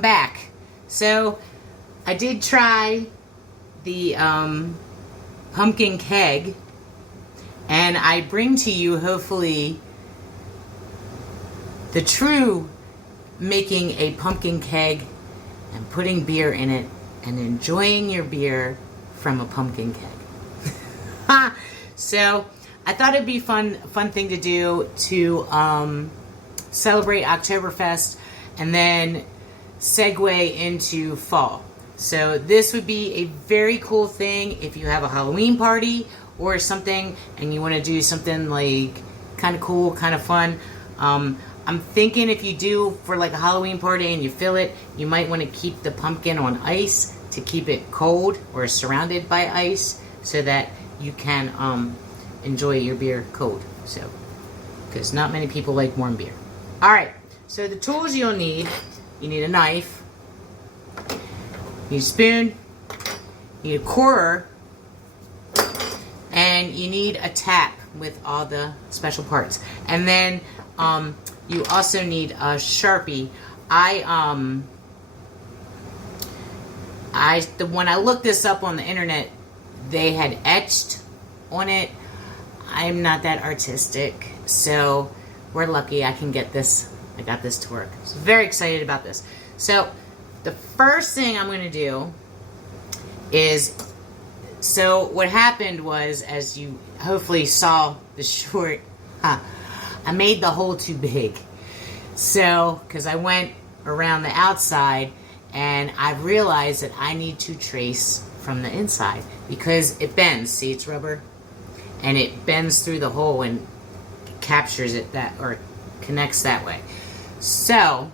I'm back. So I did try the pumpkin keg, and I bring to you hopefully the true making a pumpkin keg and putting beer in it and enjoying your beer from a pumpkin keg. So I thought it'd be fun thing to do to celebrate Oktoberfest and then segue into fall. So this would be a very cool thing if you have a Halloween party or something and you want to do something like kind of cool, kind of fun. I'm thinking if you do for like a Halloween party and you fill it, you might want to keep the pumpkin on ice to keep it cold or surrounded by ice so that you can enjoy your beer cold. So, because not many people like warm beer. All right, so the tools you'll need, you need a knife, you need a spoon, you need a corer, and you need a tap with all the special parts. And then you also need a Sharpie. When I looked this up on the internet, they had etched on it. I'm not that artistic, so we're lucky I can get this. I got this to work. So very excited about this. So the first thing I'm going to do is, so what happened was, as you hopefully saw the short, I made the hole too big. So, because I went around the outside and I realized that I need to trace from the inside because it bends. See, it's rubber and it bends through the hole and captures it that, or connects that way. So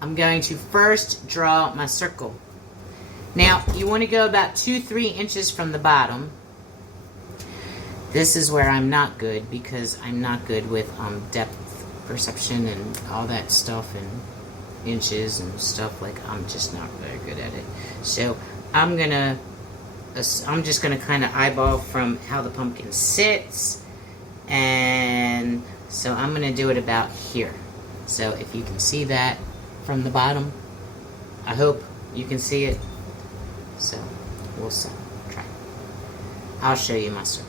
I'm going to first draw my circle. Now you want to go about 2-3 inches from the bottom. This is where I'm not good because I'm not good with depth perception and all that stuff and inches and stuff. Like, I'm just not very good at it. So I'm just gonna kind of eyeball from how the pumpkin sits, and so I'm gonna do it about here. So if you can see that from the bottom, I hope you can see it. So we'll try. I'll show you my circle.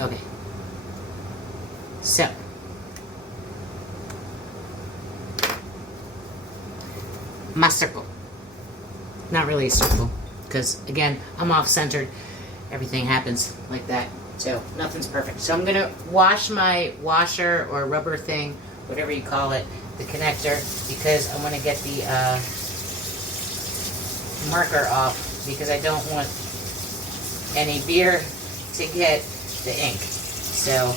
Okay. So my circle. Not really a circle, because again, I'm off-centered. Everything happens like that, so nothing's perfect. So I'm gonna wash my washer or rubber thing, whatever you call it, the connector, because I want to get the marker off, because I don't want any beer to get the ink. So,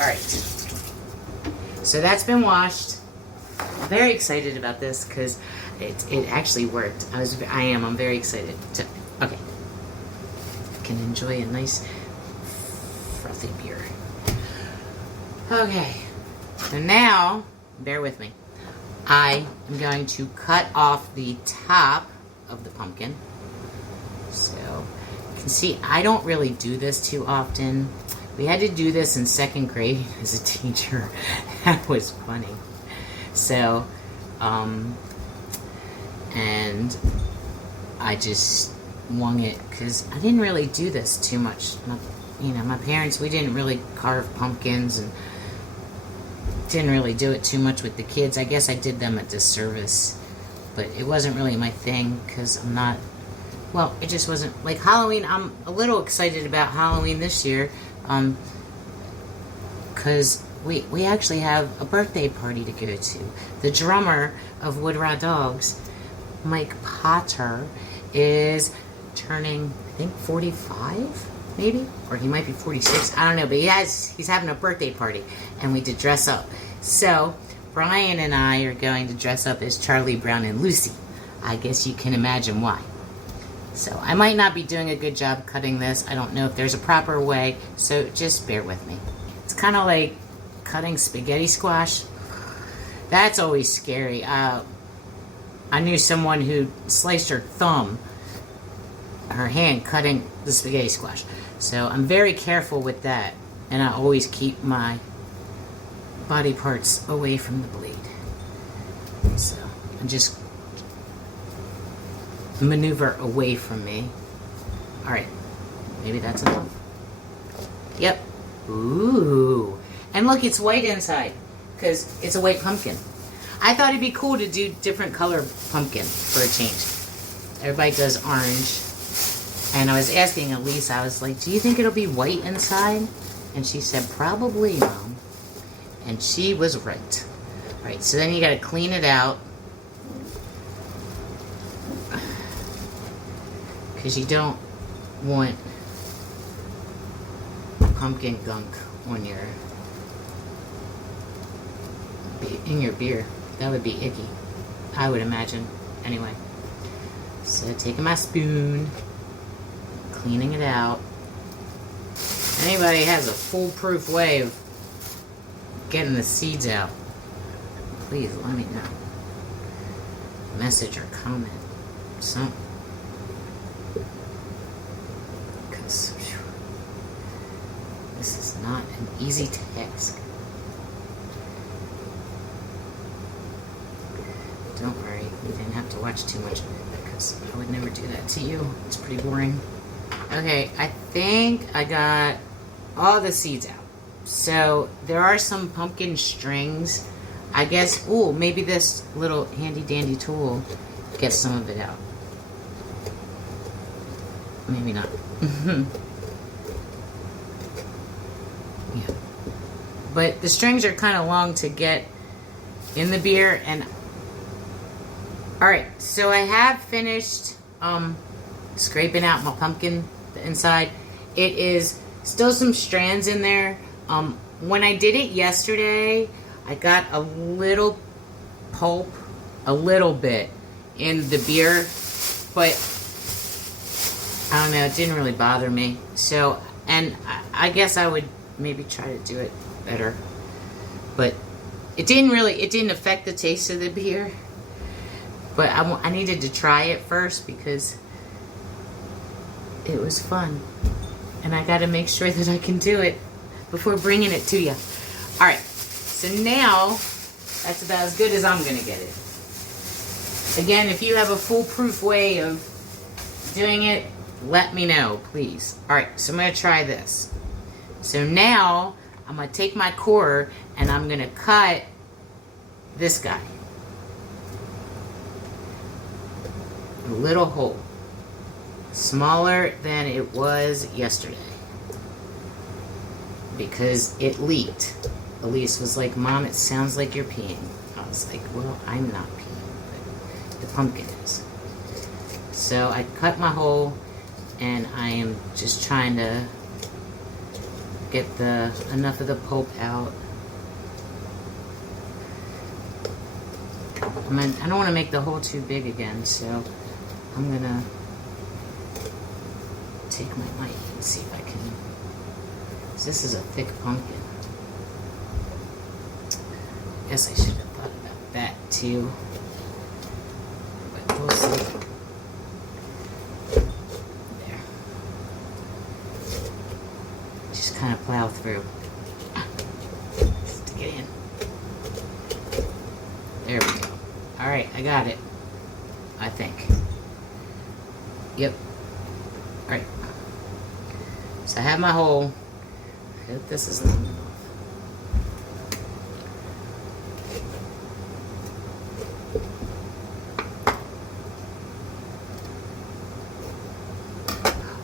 alright. So that's been washed. I'm very excited about this because it actually worked. I'm very excited. So, okay. I can enjoy a nice frothy beer. Okay. So now, bear with me. I am going to cut off the top of the pumpkin. So, you can see I don't really do this too often. We had to do this in 2nd grade as a teacher. That was funny. So, and I just wung it because I didn't really do this too much. My parents, we didn't really carve pumpkins and didn't really do it too much with the kids. I guess I did them a disservice, but it wasn't really my thing because I'm not, well, it just wasn't, like Halloween, I'm a little excited about Halloween this year because we actually have a birthday party to go to. The drummer of Wood Raw Dogs, Mike Potter, is turning, I think, 45, maybe? Or he might be 46, I don't know, but he's having a birthday party, and we did dress up. So, Brian and I are going to dress up as Charlie Brown and Lucy. I guess you can imagine why. So, I might not be doing a good job cutting this. I don't know if there's a proper way, so just bear with me. It's kind of like cutting spaghetti squash. That's always scary. I knew someone who sliced her thumb, her hand, cutting the spaghetti squash. So I'm very careful with that, and I always keep my body parts away from the blade. So, and just maneuver away from me. All right, maybe that's enough. Yep. Ooh. And look, it's white inside because it's a white pumpkin. I thought it'd be cool to do different color pumpkin for a change. Everybody does orange. And I was asking Elise, I was like, do you think it'll be white inside? And she said, probably, Mom. And she was right. All right, so then you got to clean it out. Because you don't want pumpkin gunk on your in your beer. That would be icky, I would imagine. Anyway, so taking my spoon, cleaning it out. Anybody has a foolproof way of getting the seeds out, please let me know. Message or comment, something. Because this is not an easy task. Don't worry, you didn't have to watch too much of it because I would never do that to you. It's pretty boring. Okay, I think I got all the seeds out. So there are some pumpkin strings. I guess, ooh, maybe this little handy dandy tool gets some of it out. Maybe not. Yeah. But the strings are kind of long to get in the beer. And alright, so I have finished scraping out my pumpkin inside. It is still some strands in there. When I did it yesterday, I got a little pulp, a little bit, in the beer, but I don't know, it didn't really bother me. So, and I guess I would maybe try to do it better, but it didn't affect the taste of the beer. But I needed to try it first because it was fun, and I got to make sure that I can do it before bringing it to you. All right, so now that's about as good as I'm gonna get it. Again, if you have a foolproof way of doing it, let me know, please. All right, so I'm gonna try this. So now I'm gonna take my core and I'm gonna cut this guy. A little hole. Smaller than it was yesterday. Because it leaked. Elise was like, Mom, it sounds like you're peeing. I was like, well, I'm not peeing, but the pumpkin is. So I cut my hole, and I am just trying to get enough of the pulp out. I don't want to make the hole too big again, so I'm gonna take my knife and see if I can. This is a thick pumpkin. I guess I should have thought about that too. But we'll see. There. Just kind of plow through. Stick it in. There we go. Alright, I got it. I think. Yep. Alright. So I have my hole. I hope this is long enough.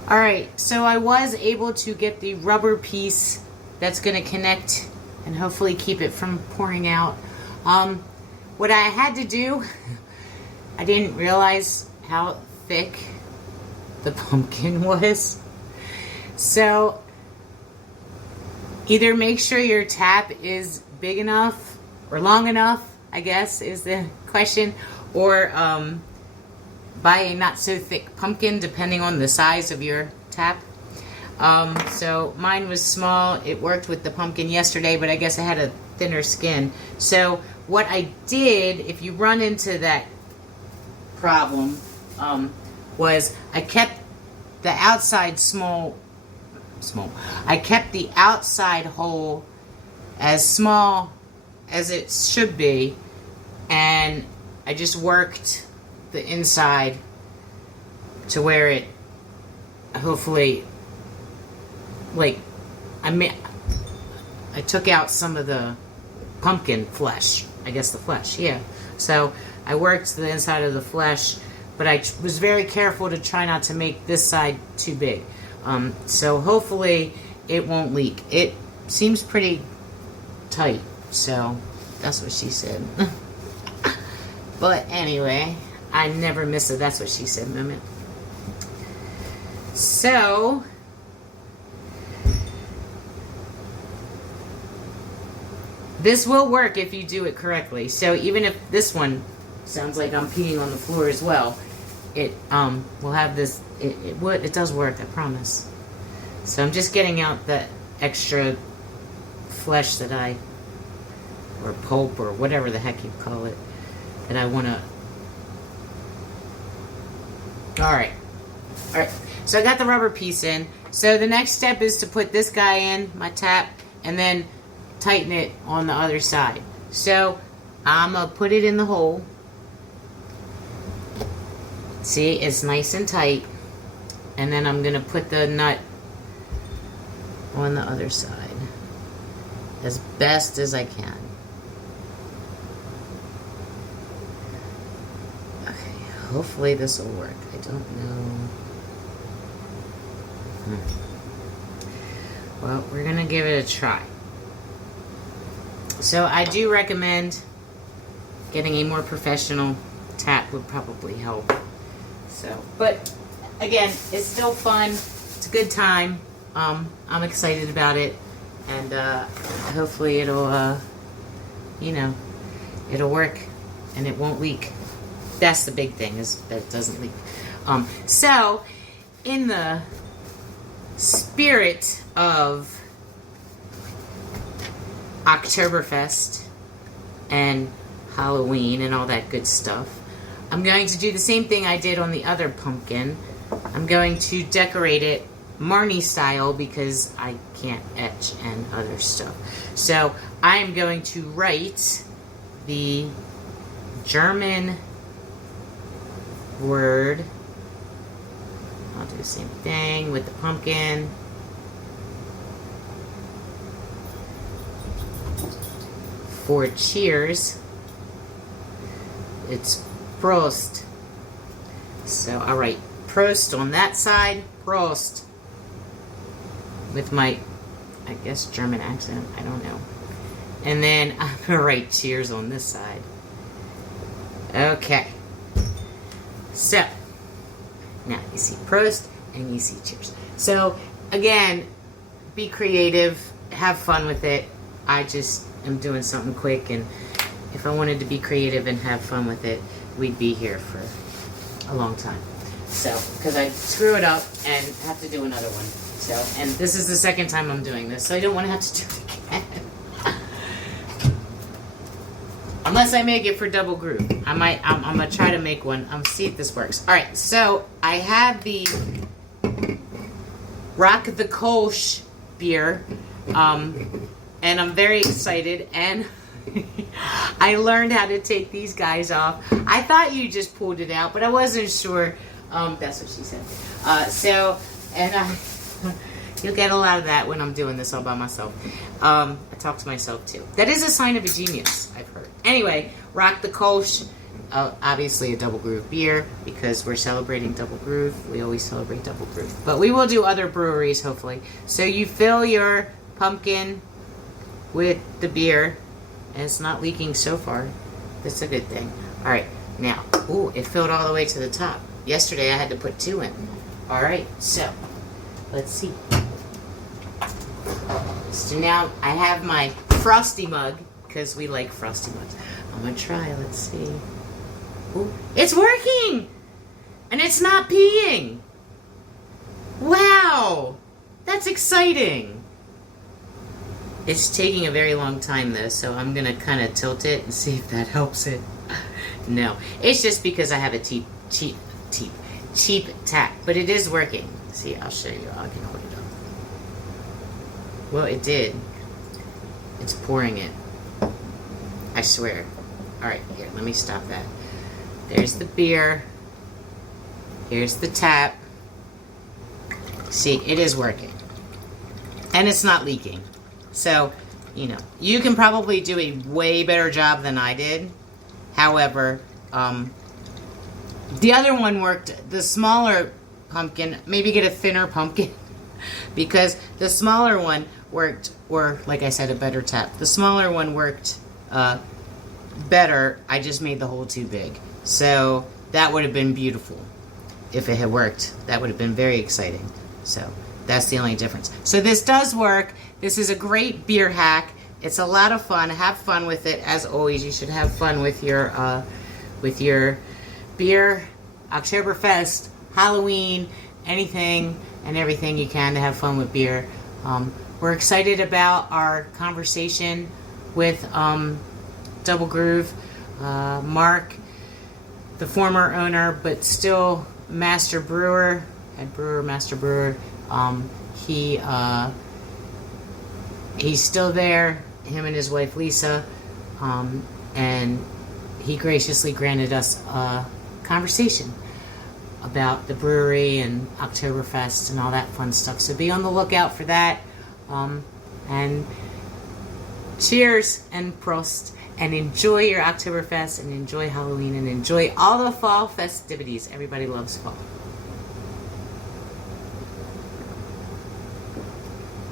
Alright, so I was able to get the rubber piece that's going to connect and hopefully keep it from pouring out. What I had to do, I didn't realize how thick the pumpkin was. So either make sure your tap is big enough or long enough, I guess is the question, or buy a not so thick pumpkin depending on the size of your tap. So mine was small. It worked with the pumpkin yesterday, but I guess I had a thinner skin. So what I did, if you run into that problem, was I kept the outside small. I kept the outside hole as small as it should be, and I just worked the inside to where it hopefully, like, I took out some of the pumpkin flesh. I guess the flesh, yeah. So I worked the inside of the flesh, but I was very careful to try not to make this side too big. So hopefully it won't leak. It seems pretty tight, so that's what she said. But anyway, I never miss a that's what she said moment. So this will work if you do it correctly. So even if this one sounds like I'm peeing on the floor as well, it will have this. It does work, I promise. So I'm just getting out the extra flesh that or pulp or whatever the heck you call it, that I want to. All right. So I got the rubber piece in. So the next step is to put this guy in, my tap, and then tighten it on the other side. So I'm going to put it in the hole. See, it's nice and tight. And then I'm going to put the nut on the other side as best as I can. Okay, hopefully this will work. I don't know. Well, we're going to give it a try. So I do recommend getting a more professional tap would probably help. So, but again, it's still fun. It's a good time. I'm excited about it, and hopefully it'll, it'll work, and it won't leak. That's the big thing, is that it doesn't leak. So, in the spirit of Oktoberfest and Halloween and all that good stuff, I'm going to do the same thing I did on the other pumpkin. I'm going to decorate it Marni style because I can't etch and other stuff. So I am going to write the German word. I'll do the same thing with the pumpkin. For cheers, it's Prost. So I'll write Prost on that side, Prost, with my, I guess, German accent, I don't know. And then I'm going to write cheers on this side. Okay. So, now you see Prost and you see cheers. So, again, be creative, have fun with it. I just am doing something quick, and if I wanted to be creative and have fun with it, we'd be here for a long time. So, because I screw it up and have to do another one. So, and this is the second time I'm doing this, so I don't want to have to do it again. Unless I make it for double groove. I'm going to try to make one. See if this works. Alright, so I have the Rock the Kolsch beer. And I'm very excited. And I learned how to take these guys off. I thought you just pulled it out, but I wasn't sure. That's what she said. You'll get a lot of that when I'm doing this all by myself. I talk to myself too. That is a sign of a genius, I've heard. Anyway, Rock the Kolsch. Obviously a double groove beer because we're celebrating double groove. We always celebrate double groove. But we will do other breweries, hopefully. So you fill your pumpkin with the beer. And it's not leaking so far. That's a good thing. Alright, now. Ooh, it filled all the way to the top. Yesterday I had to put 2 in. Alright, so let's see. So now I have my frosty mug because we like frosty mugs. I'm going to try. Let's see. Ooh, it's working! And it's not peeing! Wow! That's exciting! It's taking a very long time though, so I'm going to kind of tilt it and see if that helps it. No. It's just because I have a cheap tap. But it is working. See, I'll show you. I can hold it up. Well, it did. It's pouring it. I swear. Alright, here, let me stop that. There's the beer. Here's the tap. See, it is working. And it's not leaking. So, you know, you can probably do a way better job than I did. However, the other one worked. The smaller pumpkin, maybe get a thinner pumpkin. Because the smaller one worked, or like I said, a better tap. The smaller one worked better. I just made the hole too big. So that would have been beautiful if it had worked. That would have been very exciting. So that's the only difference. So this does work. This is a great beer hack. It's a lot of fun. Have fun with it. As always, you should have fun with your beer, Oktoberfest, Halloween, anything and everything you can to have fun with beer. We're excited about our conversation with Double Groove. Mark, the former owner, but still master brewer, head brewer, master brewer. He's still there, him and his wife Lisa, and he graciously granted us a conversation about the brewery and Oktoberfest and all that fun stuff. So be on the lookout for that. And cheers and Prost, and enjoy your Oktoberfest and enjoy Halloween and enjoy all the fall festivities. Everybody loves fall.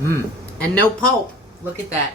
And no pulp. Look at that.